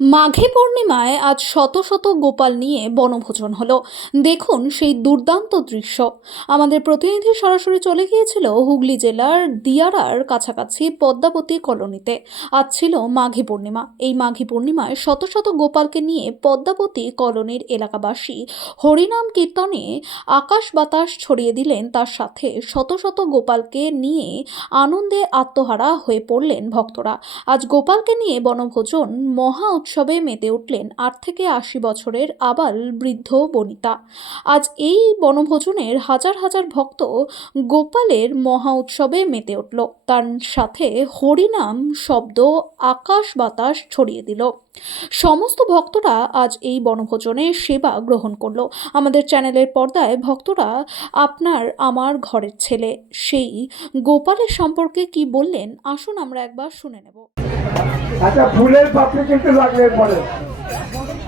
মাঘী পূর্ণিমায় আজ শত শত গোপাল নিয়ে বনভোজন হলো। দেখুন সেই দুর্দান্ত দৃশ্য। আমাদের প্রতিনিধি সরাসরি চলে গিয়েছিল হুগলি জেলার দিয়ারার কাছাকাছি পদ্মাবতী কলোনিতে। আজ ছিল মাঘী পূর্ণিমা। এই মাঘী পূর্ণিমায় শত শত গোপালকে নিয়ে পদ্মাবতী কলোনির এলাকাবাসী হরিনাম কীর্তনে আকাশ বাতাস ছড়িয়ে দিলেন। তার সাথে শত শত গোপালকে নিয়ে আনন্দে আত্মহারা হয়ে পড়লেন ভক্তরা। আজ গোপালকে নিয়ে বনভোজন মহা উৎসবে মেতে উঠলেন আট থেকে আশি বছরের আবাল বৃদ্ধ বনিতা। আজ এই বনভোজনের হাজার হাজার ভক্ত গোপালের মহা উৎসবে মেতে উঠল। তার সাথে হরিনাম, শব্দ, আকাশ বাতাস ছড়িয়ে দিল। সমস্ত ভক্তরা আজ এই বনভোজনে সেবা গ্রহণ করল আমাদের চ্যানেলের পর্দায় ভক্তরা আপনার আমার ঘরের ছেলে সেই গোপালের সম্পর্কে কি বললেন আসুন আমরা একবার শুনে নেব আচ্ছা ফুলের পাপড়ি কিন্তু লাগবে পরে ফুলের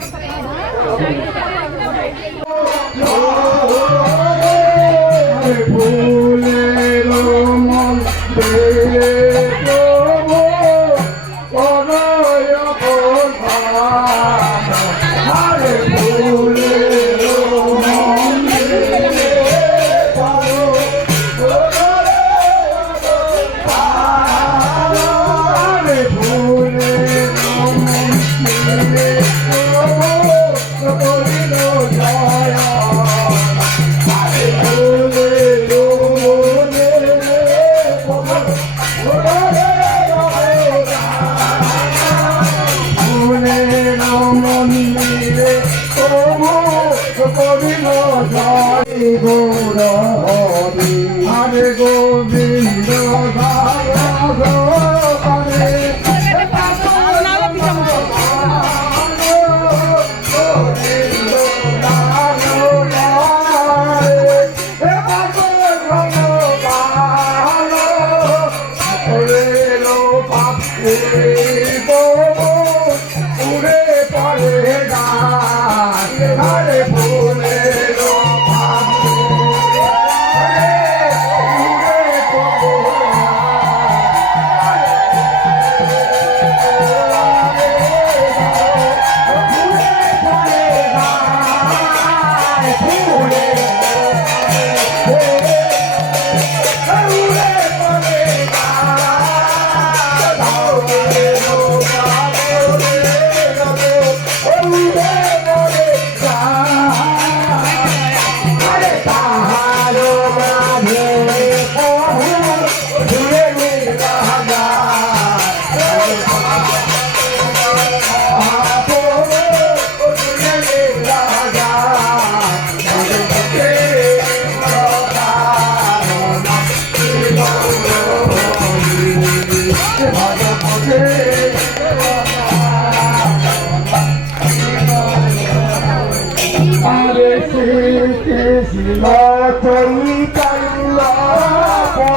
গৌর হরি হরে গোবিন্দ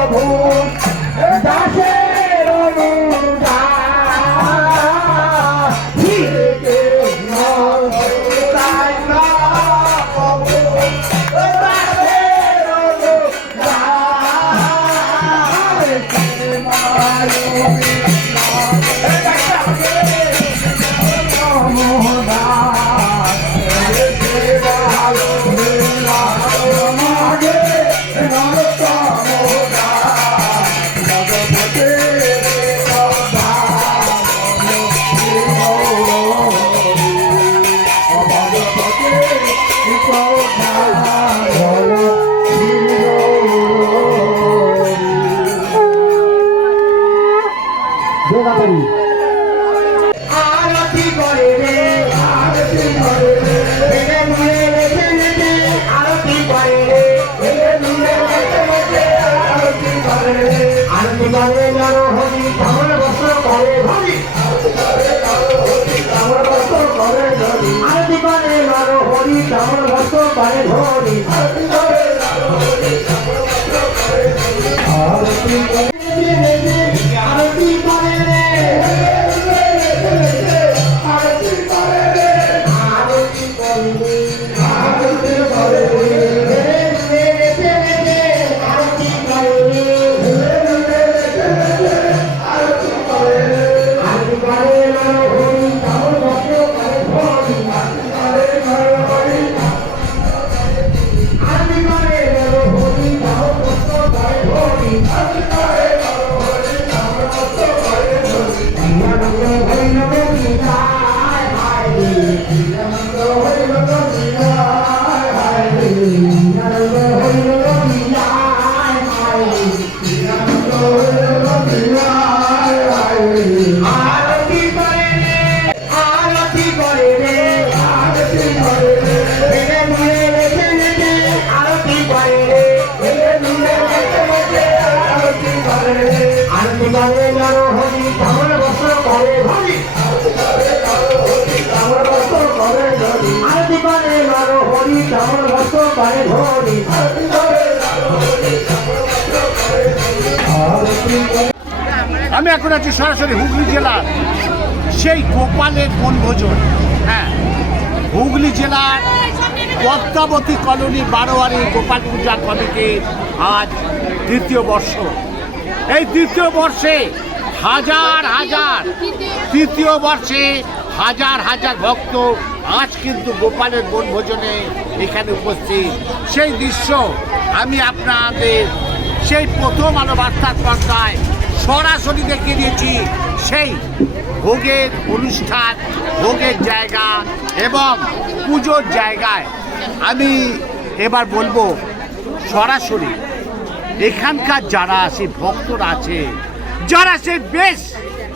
Prabhu দাসের করে নর হরি ধমন বস্ত্র করে হরি ধমন বস্ত্র করে ধরি আরতি করে নর হরি ধমন বস্ত্র করে ধরি আরতি করে আরতি করে আমি এখন আছি সরাসরি হুগলি জেলার সেই গোপালের বনভোজন। হ্যাঁ হুগলি জেলার পদ্মাবতী কলোনি বারোয়ারি গোপাল পূজা কমিটির আজ তৃতীয় বর্ষ। এই দ্বিতীয় বর্ষে হাজার হাজার। তৃতীয় বর্ষে হাজার হাজার ভক্ত আজ কিন্তু গোপালের বনভোজনে এখানে উপস্থিত। সেই দৃশ্য আমি আপনাদের সেই প্রথম আলো বার্তার পর্দায় সরাসরি দেখিয়ে দিয়েছি। সেই ভোগের অনুষ্ঠান, ভোগের জায়গা এবং পুজোর জায়গায় আমি এবার বলব সরাসরি এখানকার যারা আছে, ভক্তরা আছে যারা সেই বেশ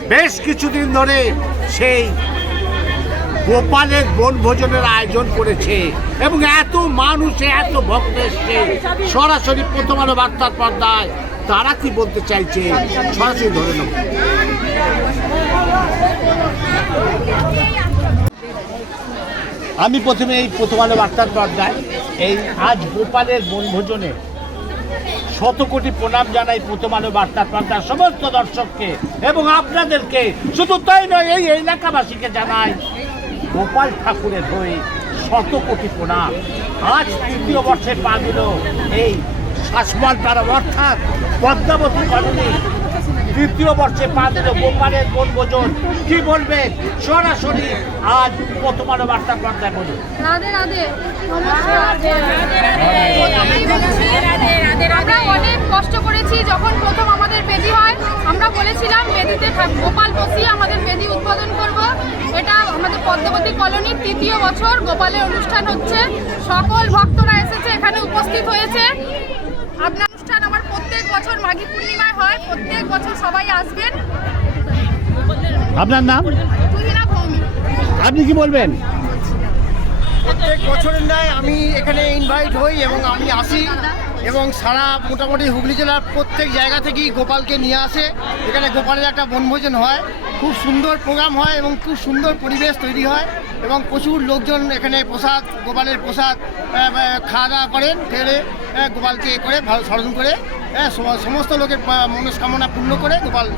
বেশ কিছুদিন ধরে সেই গোপালের বনভোজনের আয়োজন করেছে এবং এত মানুষ, এত ভক্ত এসছে। সরাসরি প্রথম আলো বার্তার পর্দায় তারা কি বলতে চাইছে? সরাসরি ধরে নেব আমি প্রথমে এই প্রথম আলো বার্তার পর্দায় এই আজ গোপালের বনভোজনে শত কোটি প্রণাম জানাই প্রথম আলো বার্তা প্রান্তার সমস্ত দর্শককে এবং আপনাদেরকে। শুধু তাই নয়, এই এলাকাবাসীকে জানাই, গোপাল ঠাকুরের হয়ে শত কোটি প্রণাম। আজ তৃতীয় বর্ষে পা এই শাসমল তারা, অর্থাৎ পদ্মাবতী কলোনি। তৃতীয় বর্ষে পা দিল গোপালের বনভোজন কি বলবেন সরাসরি আজ প্রথম আলো বার্তার পর্দায় বলুন রাধে রাধে আমরা অনেক কষ্ট করেছি যখন প্রথম আমাদের বেদি হয়। আমরা বলেছিলাম বেদিতে গোপাল বসিয়ে আমাদের বেদি উদ্বোধন করব। এটা আমাদের পদ্মাবতী কলোনির তৃতীয় বছর গোপালের অনুষ্ঠান হচ্ছে। সকল ভক্তরা এসেছে এখানে উপস্থিত হয়েছে। আপনার অনুষ্ঠান আমার প্রত্যেক বছর মাঘী পূর্ণিমায় হয় প্রত্যেক বছর সবাই আসবেন। আপনার নাম? আপনি কি বলবেন? প্রত্যেক বছরের ন্যায় আমি এখানে ইনভাইট হই এবং আমি আসি এবং সারা মোটামুটি হুগলি জেলার প্রত্যেক জায়গা থেকেই গোপালকে নিয়ে আসে। এখানে গোপালের একটা বনভোজন হয়। খুব সুন্দর প্রোগ্রাম হয় এবং খুব সুন্দর পরিবেশ তৈরি হয় এবং প্রচুর লোকজন এখানে প্রসাদ গোপালের প্রসাদ খাওয়া দাওয়া করেন ফেলে গোপালকে এ করে ভালো স্মরণ করে সম- সমস্ত লোকের মনস্কামনা পূর্ণ করে গোপাল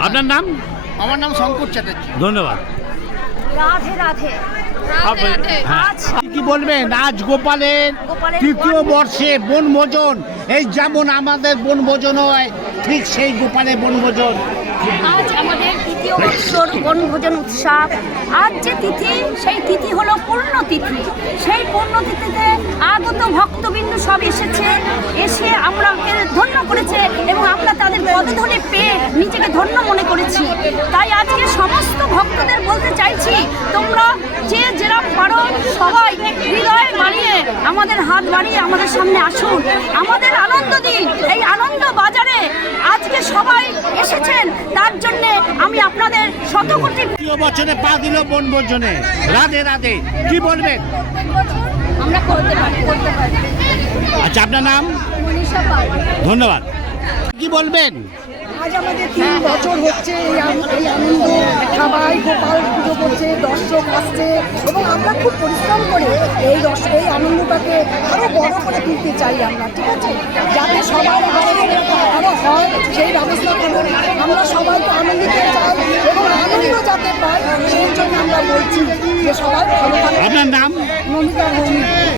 আপনার নাম? আমার নাম শঙ্কর চ্যাটার্জি। ধন্যবাদ। রাধে রাধে। হ্যাঁ। আপনি কি বলবেন? আজ গোপালের গোপালের তৃতীয় বর্ষে বনভোজন। এই যেমন আমাদের বনভোজন হয় ঠিক সেই গোপালের বনভোজন। আজ আমাদের তৃতীয় বৎসর বনভোজন উৎসব। আজ যে তিথি, সেই তিথি হলো পূর্ণ তিথি সেই পূর্ণ তিথিতে আগত ভক্তবিন্দু সব এসেছে, এসে আমরাকে ধন্য করেছে এবং আমরা তাদের পদধরে পেয়ে নিজেকে ধন্য মনে করেছি। তাই আজকে সমস্ত ভক্তদের বলতে চাইছি, তোমরা যে যেরকম পারো সবাই হৃদয় বাড়িয়ে আমাদের হাত বাড়িয়ে আমাদের সামনে আসুন। আমাদের আনন্দ দিন, এই আনন্দ বাজারে আজকে সবাই এসেছেন। তার জন্য আমি আপনাদের শতকোটি প্রিয় বছরে পা দিল বন বচনে রাধে রাধে কি বলবেন? আমরা করতে পারি করতে পারি। আচ্ছা আপনার নাম? মনীষা পাল। ধন্যবাদ। কি বলবেন? আমাদের তিন বছর হচ্ছে এই আনন্দ সবাই গোপাল পুজো করছে দর্শক আসছে এবং আমরা খুব পরিশ্রম করে এই দর্শক এই আনন্দটাকে আরও বড় করে তুলতে চাই আমরা ঠিক আছে? যাতে সবার ঘরে আরও হয় সেই ব্যবস্থা করুন। আমরা সবাই তো আনন্দিত চাই এবং আনন্দ যাতে পাই সেই জন্য আমরা বলছি যে সবাই ভালো ভালো আপনার নাম? নমিতা ভৌমিক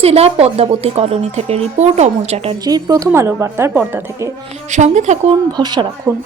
জেলা পদ্মাবতী কলোনি থেকে রিপোর্ট অমল চ্যাটার্জির প্রথম আলোর বার্তার পর্দা থেকে। সঙ্গে থাকুন, ভরসা রাখুন।